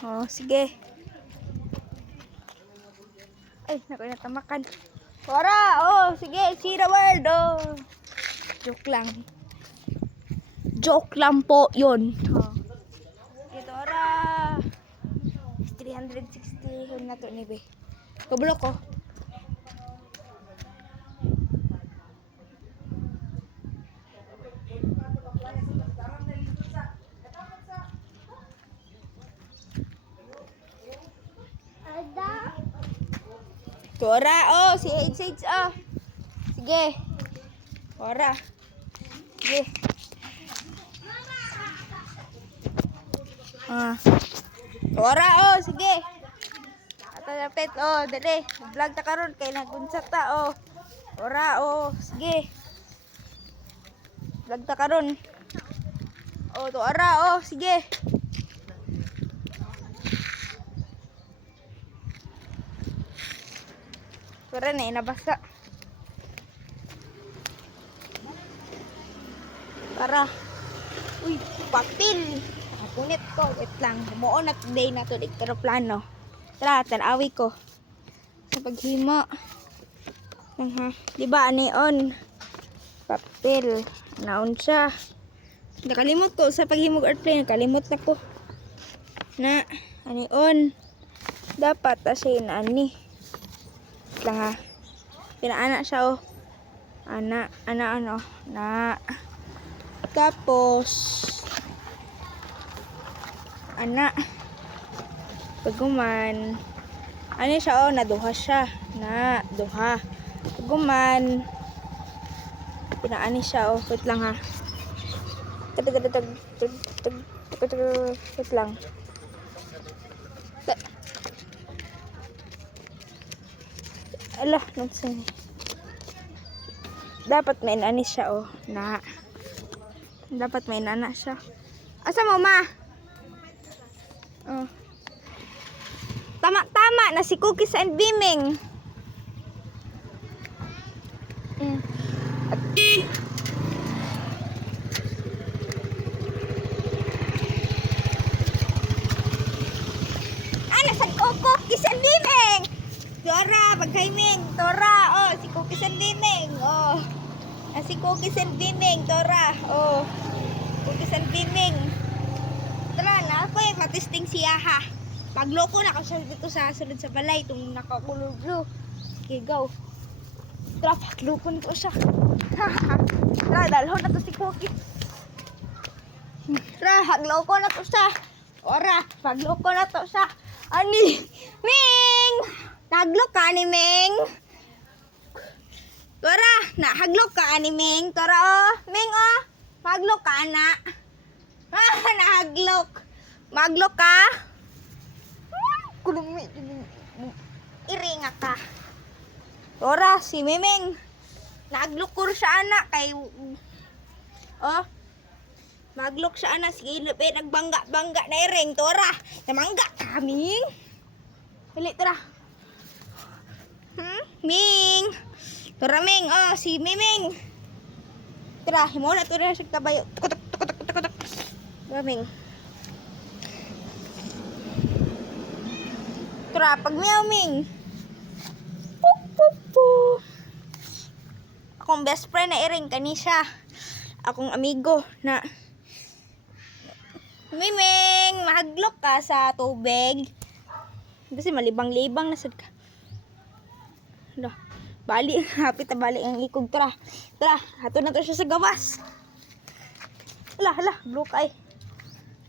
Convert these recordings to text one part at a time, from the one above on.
Oh, sige. Ay, naku, natamakan. Tora, oh, sige, see the world, oh. Joke lang. Joke lang po yun. Oh. Okay, Tora. 360 na to ni Be. Kabulok ko. Tora, oh, si Sage, oh. Sige. Tora. Sige. Tora, oh, sige. Ato lapit, oh, dali. Vlog ta karon kay nagunsa ta, oh. Tora, oh, sige. Vlog ta karon. Oh, Tora, oh, sige. Tora na inabasa. Para. Uy, papel. Punit ko, wait lang. Humuon na today na to, pero plano. Tara, tanawi ko. Sa paghimo. Diba, anion? Papel. Naon siya. Nakalimot ko sa paghimog airplane. Nakalimot na ko. Na, anion. Dapat, asin, ani. Wait lang ha. Pinaana siya, oh. Ana, ano. Na. Tapos, anak paguman ano siya, oh, naduha siya na duha paguman pinaani siya, oh, wait lang ha, wait lang, ala, nagsan dapat may inani siya, oh, na dapat may inana siya. Asa mo, ma? Oh. Tama na si Cookies and Beaming. Ano sa Cookies and Beaming? Tora, pagkaiming. Tora, oh, si Cookies and Beaming. Oh. Si Cookies and Beaming, Tora. Oh. Cookies and Beaming. Tara na, ako eh, matisting siya ha. Pagloko na kasi dito sa sunod sa balay, itong nakakulog blue. Okay, go. Tara, pagloko na to siya. Tara, dalhon na to si Cookie. Tara, pagloko na to siya. Ora, pagloko na to siya. Ani, Ming! Naglok ka ni Ming. Tara, nahaglok ka ni Ming. Tara, oh. Ming, oh. Maglok ka na. Nahaglok. Maglok ka? Kulumi. Iringa ka. Tora, si Miming. Nahaglok ko siya, anak. Kay, oh. Maglok siya, anak. Sige, nagbangga na iring. Tora, namangga kaming. Hili, Tora. Ming. Tora, Ming. Oh, si Miming. Tora, himo na Tora siya tabayo. Tukutok. Ming. Tora, pag meow, Ming. Akong best friend na iring kanisha. Akong amigo na Miming, mahaglok ka sa tubig. Kasi malibang-libang na sad ka. Hala, bali, hapit na bali ang ikog. Tara, hato na to siya sa gawas. Hala, blue kay.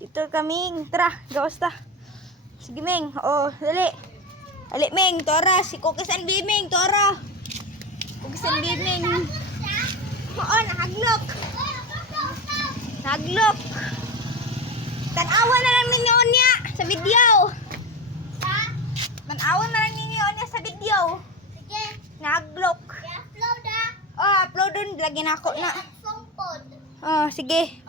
Ito kaming, tara, gawas ta. Sige, Ming, oh, dali. Dali, Ming, Tora, si Cookies and Beaming, Tora. Cookies and Beaming. Oo, nahaglok. Nahaglok. Tanawa na lang ninyo niya sa video. Tanawa na lang ninyo niya sa video. Sige. Nahaglok. I-upload ah. Oh, upload dun. Lagyan ako na. Oh, sige.